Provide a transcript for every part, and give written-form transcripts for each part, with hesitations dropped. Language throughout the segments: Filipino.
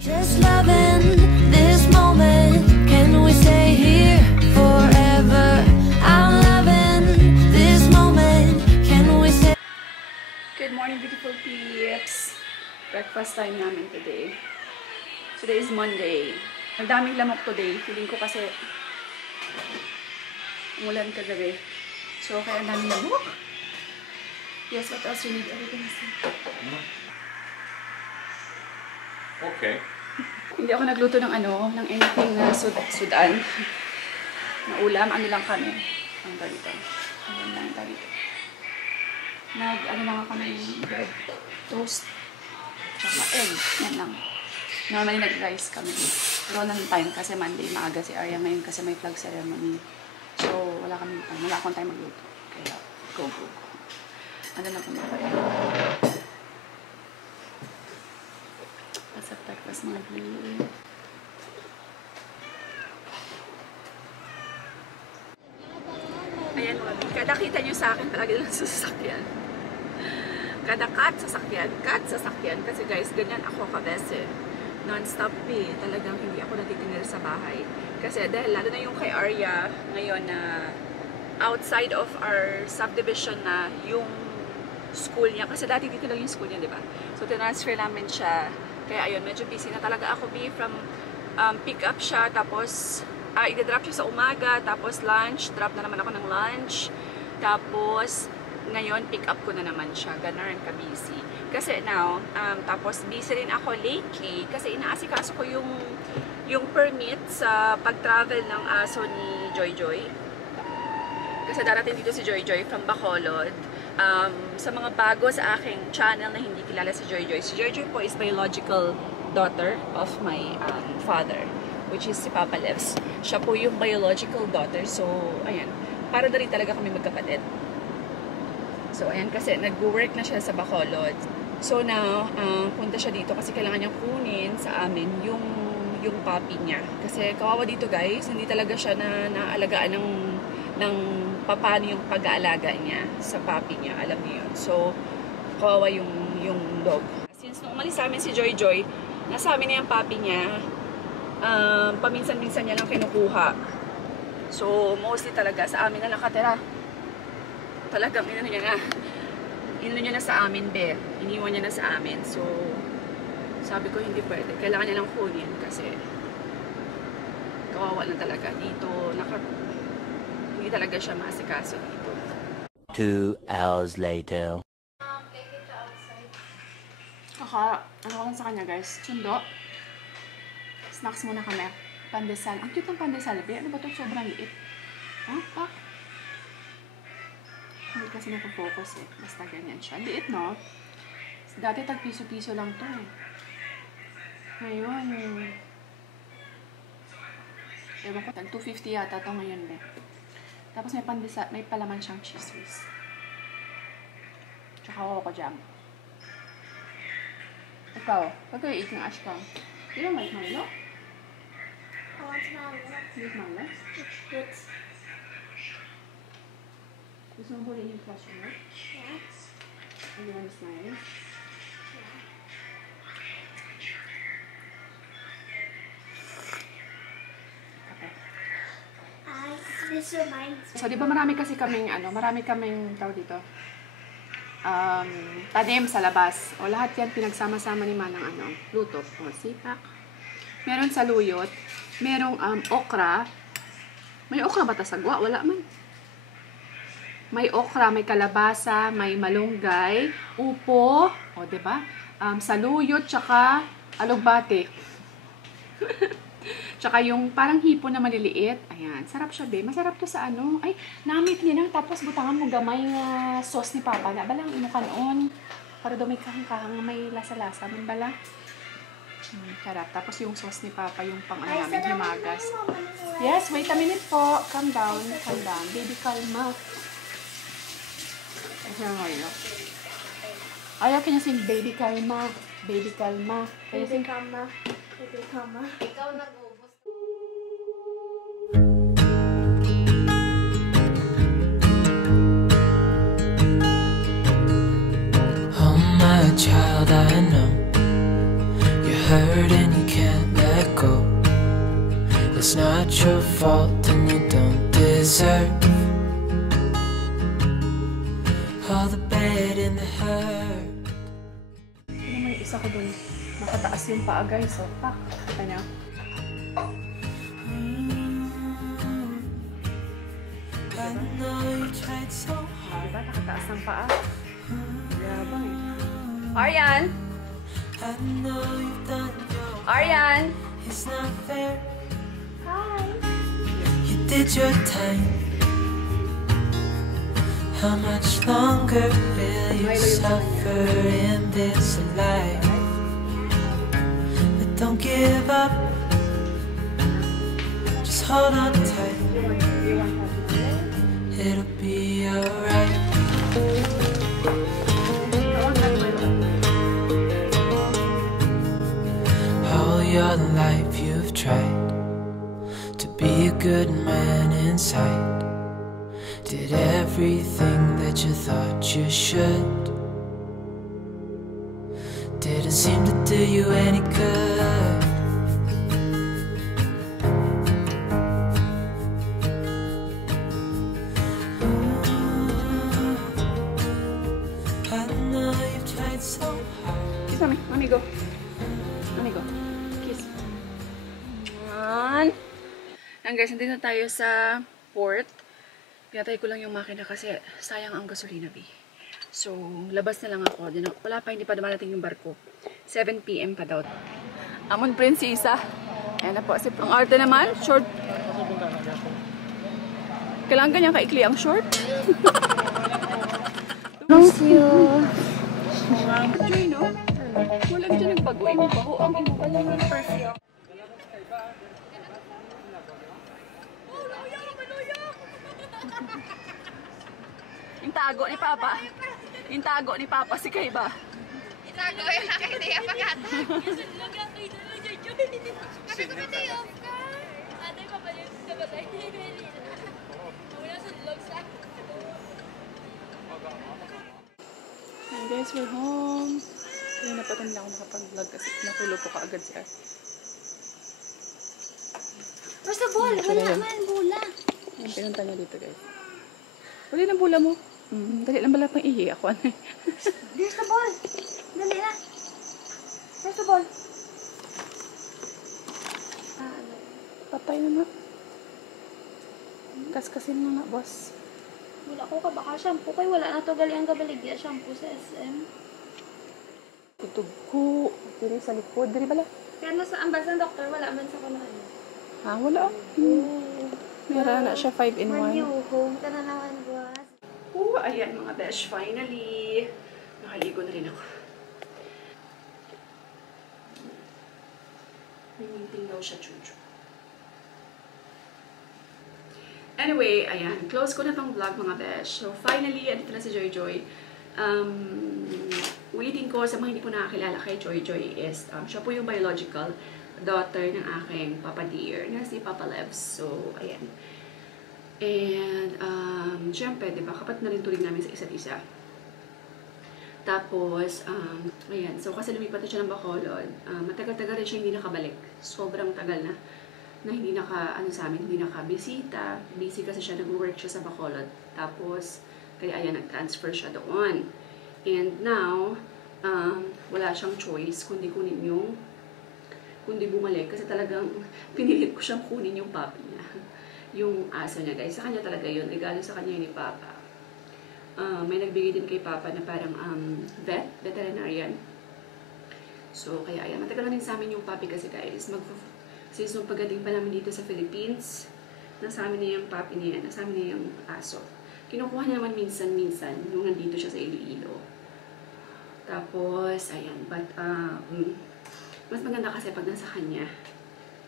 Just loving this moment. Can we stay here forever? I'm loving this moment. Can we stay? Good morning, beautiful peeps. Breakfast time namin today. Today is Monday. Ang daming lamok today. Feeling ko kasi umulan kagabi. So, kaya ang daming lamok. Yes, what else you need? Everything is here. Okay. Hindi ako nagluto ng ng anything na sudan. Na ulam, ano lang kami. Ang ganito. Ang lang ganito. Lang kami bread, toast, tsaka egg. Yan lang. Normally nag-rice kami. Pero walang time kasi Monday, maaga si Arya ngayon kasi may flag ceremony. So, wala akong time magluto. Kaya, go. Ano lang kami pa yan. Sa breakfast mga blue. Ayan mga blue. Kada kita nyo sa akin, palagi lang sa sasakyan. Kada cut sasakyan. Kasi guys, ganyan ako kabese. Non-stop talagang hindi ako natitinir sa bahay. Kasi dahil lalo na yung kay Arya ngayon na outside of our subdivision na yung school niya. Kasi dati dito lang yung school niya, di ba? So, transfer namin siya. Kaya ayun, medyo busy na talaga ako from pick up siya, tapos i-drop siya sa umaga, tapos lunch, drop na naman ako ng lunch, tapos ngayon pick up ko na naman siya, ganun ka-busy. Kasi now, tapos busy rin ako lately, kasi inaasikaso ko yung permit sa pag-travel ng aso ni Joy. Kasi darating dito si Joy from Bacolod. Sa mga bago sa aking channel na hindi kilala si Joy po is biological daughter of my father, which is si Papa Levs. Siya po yung biological daughter. So, ayan. Para na rin talaga kami magkapatid. So, ayan. Kasi nag-work na siya sa Bacolod. So, now, punta siya dito kasi kailangan niyang kunin sa amin yung puppy niya. Kasi kawawa dito guys, hindi talaga siya naalagaan ng paano yung pag-aalaga niya sa puppy niya, alam niyo yun. So, kawawa yung dog. Since nung umalis sa amin si Joy, nasa amin na yung puppy niya, paminsan-minsan niya lang kinukuha. So, mostly talaga sa amin na nakatira. Talagang inano niya na sa amin, iniwan niya na sa amin. So, sabi ko hindi pwede. Kailangan niya lang kunin kasi kawawa na talaga. Dito, hindi talaga siya maasikaso dito. 2 hours later. Ano ko lang sa kanya guys? Sundo. Snacks muna kami. Pandesal. Ang cute ng pandesal. Ano ba ito? Sobrang liit. Pak. Hindi kasi nakafocus Basta ganyan siya. Liit no? Dati tag piso-piso lang to Ngayon. Ewan ko, tag 250 yata to ngayon Tapos may pandesal, may palaman siyang cheese whiz. Tsaka ako jam. Ikaw, pag kayo eat ng ashkang, you don't like Milo? I want Milo. You like Milo? Yes. Gusto mo huli yung flash mo? Yes. And you want to smile? This reminds me. So, di ba marami kaming tawag dito, tanim sa labas. O lahat yan pinagsama-sama ni Manang luto. O, sipak. Meron saluyot. Merong okra. May okra ba tasagwa? Wala man. May okra, may kalabasa, may malunggay, upo, o di ba? Saluyot, tsaka alugbate. Tsaka yung parang hipon na maliliit. Ayan, sarap siya, Masarap to sa Ay, namit niya lang. Tapos butangan mo gamay nga sauce ni Papa. Na balang inukanon. Para daw may kahang may lasa-lasa. May bala. Sarap. Tapos yung sauce ni Papa, yung pang namin, himagas. Yes, wait a minute po. Calm down. Baby, kalma. Ayaw kanya sing baby, kalma. Baby, kalma. Baby, kalma. Ikaw nag-ubos. Oh my child, I know you're hurt and you can't let go. It's not your fault and you don't deserve all the bad and the hurt. May isa ko dun. Nakataas yung paa, guys. So, pak. Kita niya. I know you tried so hard. Diba? Nakataas ang paa. Yabang eh. Aryan! I know you've done your Aryan! It's not fair. Hi. You did your time. How much longer will you suffer in this life? But don't give up. Just hold on tight. It'll be alright. All your life you've tried to be a good man inside. Did everything that you thought you should. Didn't seem to do you any good. I know you've tried so hard. Kiss mami. Mami, go. Mami, go. Kiss. Yan. Yan guys, nandito tayo sa port. Pinatay ko lang yung makina kasi sayang ang gasolina, B. So, labas na lang ako. Wala pa, hindi pa dumarating yung barko. 7 PM pa daw. Amon Prinsesa. Ayan na po. Ang arte naman, short. Kailangan ganyan kaikli ang short. Miss you. Joy, no? Walang dyan nagbago. Ibaho ang imo pala ng perfume. Yung tago ni Papa. Yung tago ni Papa, si Kay ba? Itago yung akin niya pagkata. And guys, we're home. Kaya napatan lang ako nakapag-vlog kasi natulog ko kaagad siya. Where's the ball? Wala man, bula. Yung pinunta niya dito, guys. Huli ng bula mo. Dali lang bala pang ihi ako. There's the ball. Dali na. Where's the ball? Patay na nga. Kaskasin na nga, boss. Wala ko ka baka shampoo kay wala na to gali ang gabaligya shampoo sa SM. Kutub ko. Diri sa likod. Diri bala. Kaya nasa ambas ng doktor wala man sa kuno. Ha, wala. Meron na siya 5-in-1. My new home. Tana naman, boss. Ayan mga besh. Finally. Nakaligo na rin ako. May meeting daw siya, Chuchu. Anyway, ayan. Close ko na tong vlog mga besh. So, finally, andito na si Joy Joy. Ulitin ko sa mga hindi po nakakilala kay Joy Joy is, siya po yung biological daughter ng aking Papa Dear na si Papa Levs. So, ayan. And, syempre, diba, kapat na rin turing namin sa isa't isa. Tapos, ayan. So, kasi lumipat na siya ng Bacolod. Matagal-tagal rin siya hindi nakabalik. Sobrang tagal na hindi sa amin, hindi nakabisita. Busy kasi siya, nag-work siya sa Bacolod. Tapos, kaya ayan, nag-transfer siya doon. And now, wala siyang choice kundi bumalik. Kasi talagang pinilit ko siyang kunin yung puppy niya. Yung aso niya, guys. Sa kanya talaga yun. Regalo sa kanya ni Papa. May nagbigay din kay Papa na parang veterinarian. So, kaya ayan. Matagal na din sa amin yung puppy kasi, guys. Since nung pagdating pa namin dito sa Philippines, nasa amin na yung puppy niya, nasa amin na yung aso. Kinukuha niya naman minsan-minsan nung nandito siya sa Iloilo. Tapos, ayan. But, mas maganda kasi pag nasa kanya.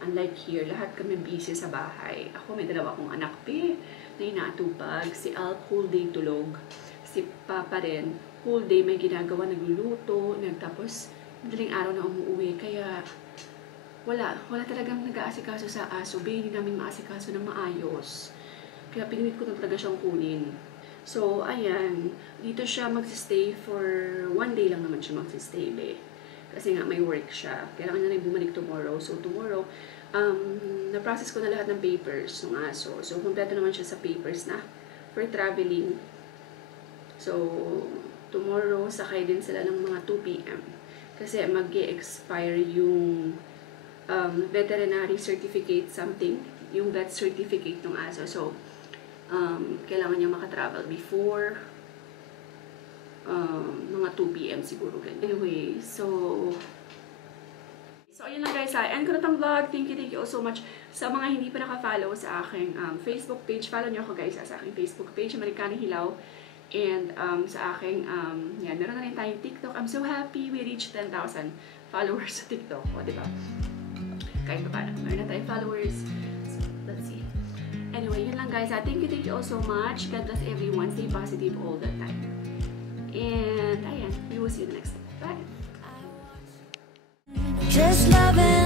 Unlike here, lahat kami busy sa bahay. Ako may dalawa akong anak na inaatupag. Si Alp, whole day tulog. Si Papa rin, whole day may ginagawa, nagluluto, tapos madaling araw na umuwi. Kaya, wala talagang nag-aasikaso sa aso. Hindi namin maasikaso ng maayos. Kaya pinilit ko talaga siyang kunin. So, ayan. Dito siya magsistay for 1 day lang naman siya magsistay, Kasi nga may work siya. Kailangan niya rin bumalik tomorrow. So tomorrow, na-process ko na lahat ng papers ng aso. So kompleto naman siya sa papers na for traveling. So tomorrow, sakay din sila ng mga 2 p.m. Kasi mag-expire yung veterinary certificate something, yung vet certificate ng aso. So kailangan niya makatravel before mga 2 p.m. siguro ganyan. Anyway, so ayun lang guys, end ko na tong vlog. Thank you so much sa mga hindi pa naka-follow sa aking Facebook page. Follow niyo ako guys sa aking Facebook page, Americanong Hilaw. And sa aking, yan, meron na rin tayong TikTok. I'm so happy we reached 10,000 followers sa TikTok. O, diba? Kahit pa paano. Meron na tayong followers. So, let's see. Anyway, yun lang guys. Thank you all so much. God bless everyone. Stay positive all the time. And, ayan. We will see you next time. Bye! Just loving